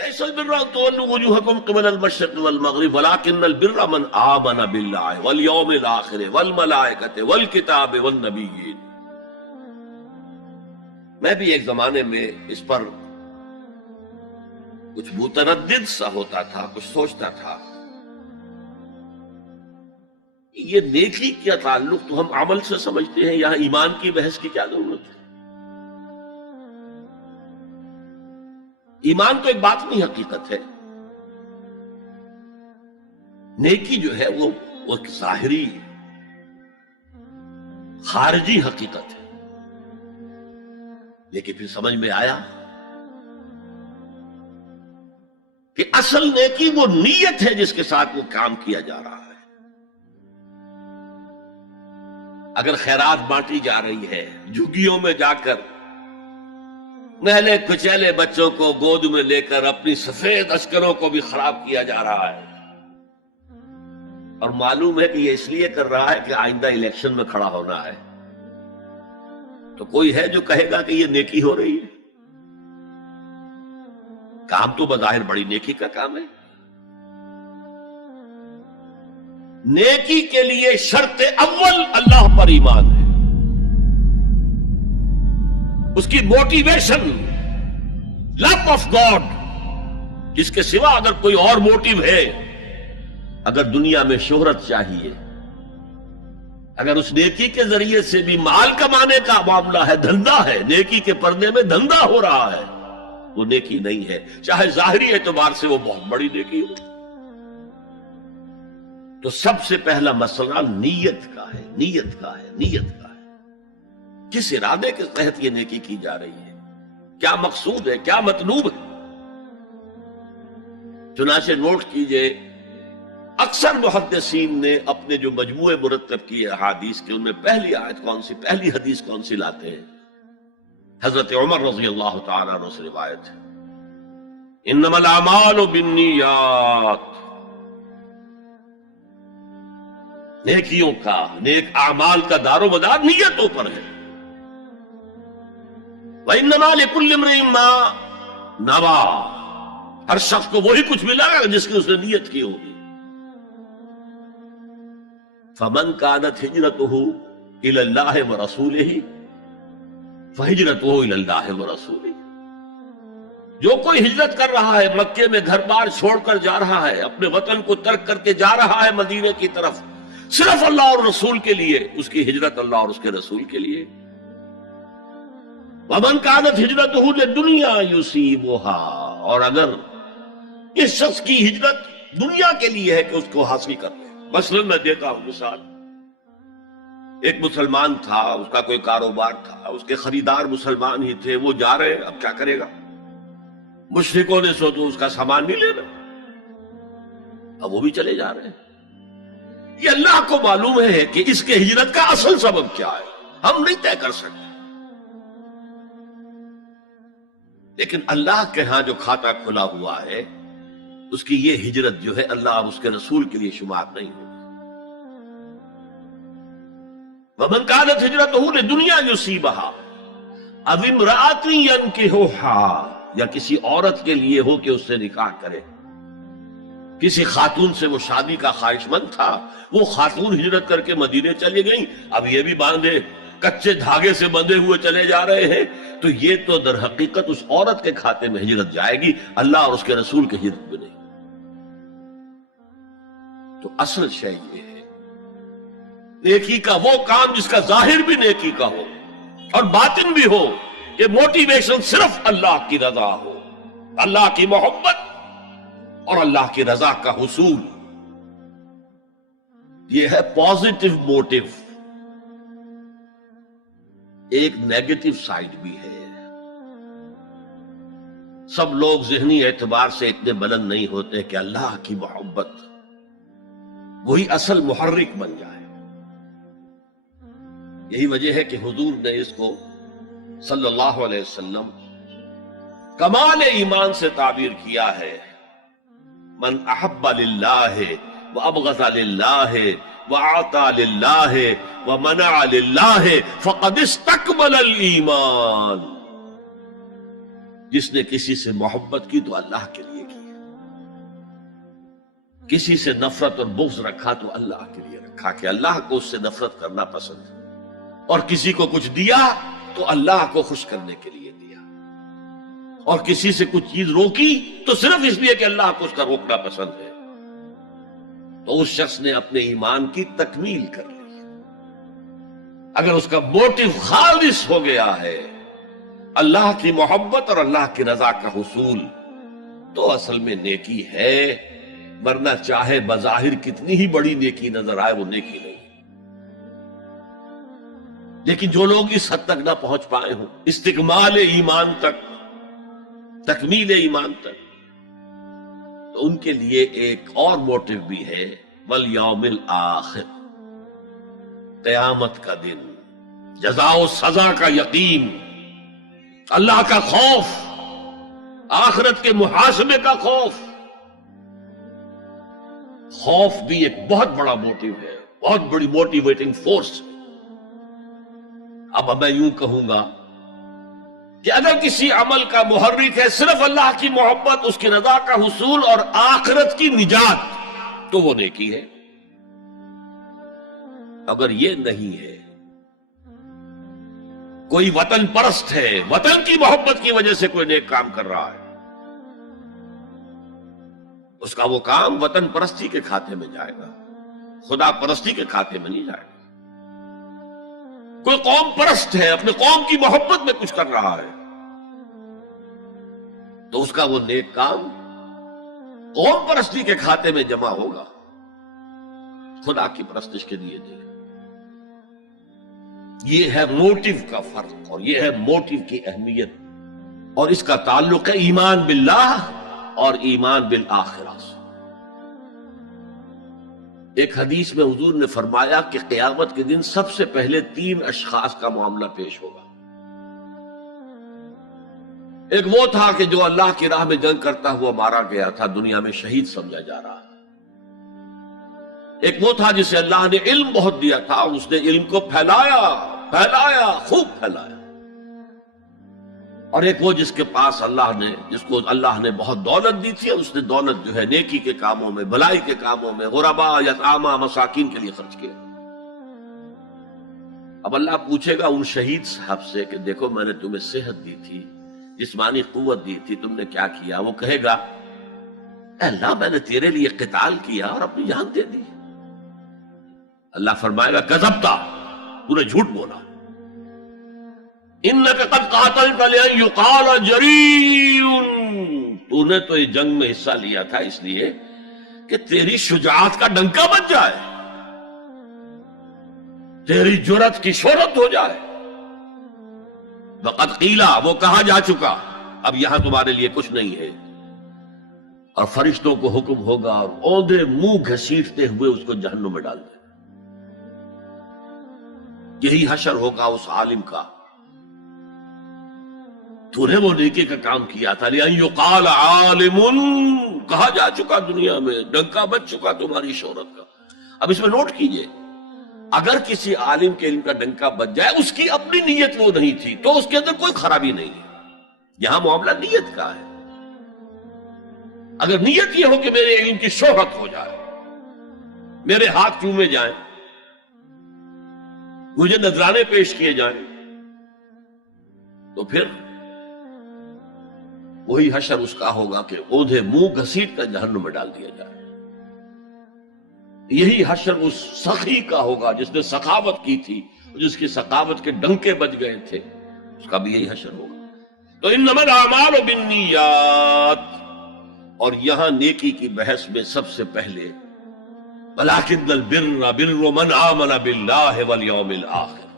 ليس البر أن تولوا وجوهكم قبل المشرق والمغرب ولكن البر من آمن بالله واليوم الآخر والملائكة والكتاب والنبيين. میں بھی ایک زمانے میں اس پر کچھ متردد سا ہوتا تھا، کچھ سوچتا تھا یہ نیکی کا تعلق تو ہم عمل سے سمجھتے ہیں، یہاں ایمان کی بحث کی کیا ضرورت ہے؟ ایمان تو ایک باطنی حقیقت ہے، نیکی جو ہے وہ ایک ظاہری خارجی حقیقت ہے. لیکن پھر سمجھ میں آیا کہ اصل نیکی وہ نیت ہے جس کے ساتھ وہ کام کیا جا رہا ہے. اگر خیرات بانٹی جا رہی ہے، جھگیوں میں جا کر نہلے کچیلے بچوں کو گود میں لے کر اپنی سفید عسکروں کو بھی خراب کیا جا رہا ہے، اور معلوم ہے کہ یہ اس لیے کر رہا ہے کہ آئندہ الیکشن میں کھڑا ہونا ہے، تو کوئی ہے جو کہے گا کہ یہ نیکی ہو رہی ہے؟ کام تو بظاہر بڑی نیکی کا کام ہے. نیکی کے لیے شرط اول اللہ پر ایمان ہے. اس کی موٹیویشن لو آف گاڈ، جس کے سوا اگر کوئی اور موٹیو ہے، اگر دنیا میں شہرت چاہیے، اگر اس نیکی کے ذریعے سے بھی مال کمانے کا معاملہ ہے، دھندا ہے، نیکی کے پردے میں دھندا ہو رہا ہے، وہ نیکی نہیں ہے، چاہے ظاہری اعتبار سے وہ بہت بڑی نیکی ہو. تو سب سے پہلا مسئلہ نیت کا ہے، نیت کا ہے، نیت کا ہے. کس ارادے کے تحت یہ نیکی کی جا رہی ہے، کیا مقصود ہے، کیا مطلوب ہے. چنانچہ نوٹ کیجئے، اکثر محدثین نے اپنے جو مجموعے مرتب کیے احادیث کے، ان میں پہلی آیت کون سی، پہلی حدیث کون سی لاتے ہیں؟ حضرت عمر رضی اللہ تعالیٰ عنہ سے روایت ہے، انما الاعمال بالنیات. نیکیوں کا، نیک اعمال کا دار و مدار نیتوں پر ہے. وَإِنَّمَا لِكُلِّ امْرِئٍ مَّا نَوَىٰ، ہر شخص کو وہی کچھ ملا گا جس کی اس نے نیت کی ہوگی. فَمَنْ كَانَتْ هِجْرَتُهُ إِلَى اللَّهِ وَرَسُولِهِ فَهِجْرَتُهُ إِلَى اللَّهِ وَرَسُولِهِ. جو کوئی ہجرت کر رہا ہے، مکے میں گھر بار چھوڑ کر جا رہا ہے، اپنے وطن کو ترک کر کے جا رہا ہے مدینے کی طرف، صرف اللہ اور رسول کے لیے، اس کی ہجرت اللہ اور اس کے رسول کے لیے. وَمَنْ كَانَتْ هِجْرَتُهُ لِلدُّنْيَا يُصِيبُهَا، اور اگر اس شخص کی ہجرت دنیا کے لیے ہے کہ اس کو حاصل کر لے. مثلا میں دیتا ہوں مثال، ایک مسلمان تھا، اس کا کوئی کاروبار تھا، اس کے خریدار مسلمان ہی تھے، وہ جا رہے ہیں، اب کیا کرے گا؟ مشرکوں نے سو تو اس کا سامان نہیں لینا، اب وہ بھی چلے جا رہے ہیں. یہ اللہ کو معلوم ہے کہ اس کے ہجرت کا اصل سبب کیا ہے، ہم نہیں طے کر سکتے. لیکن اللہ کے ہاں جو کھاتا کھلا ہوا ہے، اس کی یہ ہجرت جو ہے اللہ اور اس کے رسول کے لیے شمار نہیں ہوگی. وَمَنْ كَانَتْ هِجْرَتُهُ لِدُنْيَا يُصِيبُهَا أَوِ امْرَأَةٍ يَنكِحُهَا، یا کسی عورت کے لیے ہو کہ اس سے نکاح کرے. کسی خاتون سے وہ شادی کا خواہشمند تھا، وہ خاتون ہجرت کر کے مدینے چلی گئیں، اب یہ بھی باندھے کچے دھاگے سے بندھے ہوئے چلے جا رہے ہیں، تو یہ تو در حقیقت اس عورت کے کھاتے میں ہجرت جائے گی، اللہ اور اس کے رسول کی ہجرت میں نہیں. تو اصل شے یہ ہے، نیکی کا وہ کام جس کا ظاہر بھی نیکی کا ہو اور باطن بھی ہو، کہ موٹیویشن صرف اللہ کی رضا ہو، اللہ کی محبت اور اللہ کی رضا کا حصول. یہ ہے پازیٹو موٹیو. ایک نیگیٹو سائیڈ بھی ہے. سب لوگ ذہنی اعتبار سے اتنے بلند نہیں ہوتے کہ اللہ کی محبت وہی اصل محرک بن جائے. یہی وجہ ہے کہ حضور نے اس کو صلی اللہ علیہ وسلم کمال ایمان سے تعبیر کیا ہے، من احب للہ وابغض للہ وعطا للہ ومنع للہ فقد استکمل الایمان. جس نے کسی سے محبت کی تو اللہ کے لیے کسی سے نفرت اور بغض رکھا تو اللہ کے لیے رکھا کہ اللہ کو اس سے نفرت کرنا پسند ہے، اور کسی کو کچھ دیا تو اللہ کو خوش کرنے کے لیے دیا، اور کسی سے کچھ چیز روکی تو صرف اس لیے کہ اللہ کو اس کا روکنا پسند ہے، تو اس شخص نے اپنے ایمان کی تکمیل کر لی۔ اگر اس کا موٹو خالص ہو گیا ہے اللہ کی محبت اور اللہ کی رضا کا حصول تو اصل میں نیکی ہے، ورنہ چاہے بظاہر کتنی ہی بڑی نیکی نظر آئے وہ نیکی نہیں۔ لیکن جو لوگ اس حد تک نہ پہنچ پائے ہوں، استکمال ایمان تک، تکمیل ایمان تک، تو ان کے لیے ایک اور موٹو بھی ہے، والیوم الآخر، قیامت کا دن، جزا و سزا کا یقین، اللہ کا خوف، آخرت کے محاسبے کا خوف۔ خوف بھی ایک بہت بڑا موٹو ہے، بہت بڑی موٹیویٹنگ فورس ہے۔ اب میں یوں کہوں گا کہ اگر کسی عمل کا محرک ہے صرف اللہ کی محبت، اس کی رضا کا حصول اور آخرت کی نجات، تو وہ نیکی ہے۔ اگر یہ نہیں ہے، کوئی وطن پرست ہے، وطن کی محبت کی وجہ سے کوئی نیک کام کر رہا ہے، اس کا وہ کام وطن پرستی کے کھاتے میں جائے گا، خدا پرستی کے کھاتے میں نہیں جائے گا۔ کوئی قوم پرست ہے، اپنے قوم کی محبت میں کچھ کر رہا ہے، تو اس کا وہ نیک کام قوم پرستی کے کھاتے میں جمع ہوگا، خدا کی پرستش کے لیے دے۔ یہ ہے موٹو کا فرق، اور یہ ہے موٹو کی اہمیت، اور اس کا تعلق ہے ایمان باللہ اور ایمان بالآخرہ سے۔ ایک حدیث میں حضور نے فرمایا کہ قیامت کے دن سب سے پہلے 3 اشخاص کا معاملہ پیش ہوگا۔ ایک وہ تھا کہ جو اللہ کی راہ میں جنگ کرتا ہوا مارا گیا تھا، دنیا میں شہید سمجھا جا رہا تھا۔ ایک وہ تھا جسے اللہ نے علم بہت دیا تھا، اور اس نے علم کو پھیلایا، خوب پھیلایا۔ اور ایک وہ جس کے پاس جس کو اللہ نے بہت دولت دی تھی، اور اس نے دولت جو ہے نیکی کے کاموں میں، بھلائی کے کاموں میں، غرباء، یتامیٰ، مساکین کے لیے خرچ کیا۔ اب اللہ پوچھے گا ان شہید صاحب سے کہ دیکھو میں نے تمہیں صحت دی تھی، جسمانی قوت دی تھی، تم نے کیا کیا؟ وہ کہے گا اے اللہ میں نے تیرے لیے قتال کیا اور اپنی جان دے دی۔ اللہ فرمائے گا کذبتا، تو نے جھوٹ بولا، انک قد قاتلت لأن یقال جریء، تو نے تو یہ جنگ میں حصہ لیا تھا اس لیے کہ تیری شجاعت کا ڈنکا بج جائے، تیری جرأت کی شہرت ہو جائے۔ وقد قیل، وہ کہا جا چکا، اب یہاں تمہارے لیے کچھ نہیں ہے۔ اور فرشتوں کو حکم ہوگا اور اوندے منہ گھسیٹتے ہوئے اس کو جہنم میں ڈال دیں۔ یہی حشر ہوگا اس عالم کا، تو نے وہ نیکی کا کام کیا تھا، لأن یقال عالم، کہا جا چکا دنیا میں، ڈنکا بج چکا تمہاری شہرت کا۔ اب اس میں نوٹ کیجئے، اگر کسی عالم کے علم کا ڈنکا بج جائے، اس کی اپنی نیت وہ نہیں تھی تو اس کے اندر کوئی خرابی نہیں ہے۔ یہاں معاملہ نیت کا ہے۔ اگر نیت یہ ہو کہ میرے علم کی شہرت ہو جائے، میرے ہاتھ چومے جائیں، مجھے نذرانے پیش کیے جائیں، تو پھر وہی حشر اس کا ہوگا کہ اوندھے منہ گھسیٹ کر جہنم میں ڈال دیا جائے۔ یہی حشر اس سخی کا ہوگا جس نے سخاوت کی تھی، جس کی سخاوت کے ڈنکے بج گئے تھے، اس کا بھی یہی حشر ہوگا۔ تو انما الاعمال بالنیات، اور یہاں نیکی کی بحث میں سب سے پہلے وَلَٰكِنَّ الْبِرَّ بِرُّ مَنْ آمَنَ بِاللَّهِ وَالْيَوْمِ الْآخِرِ،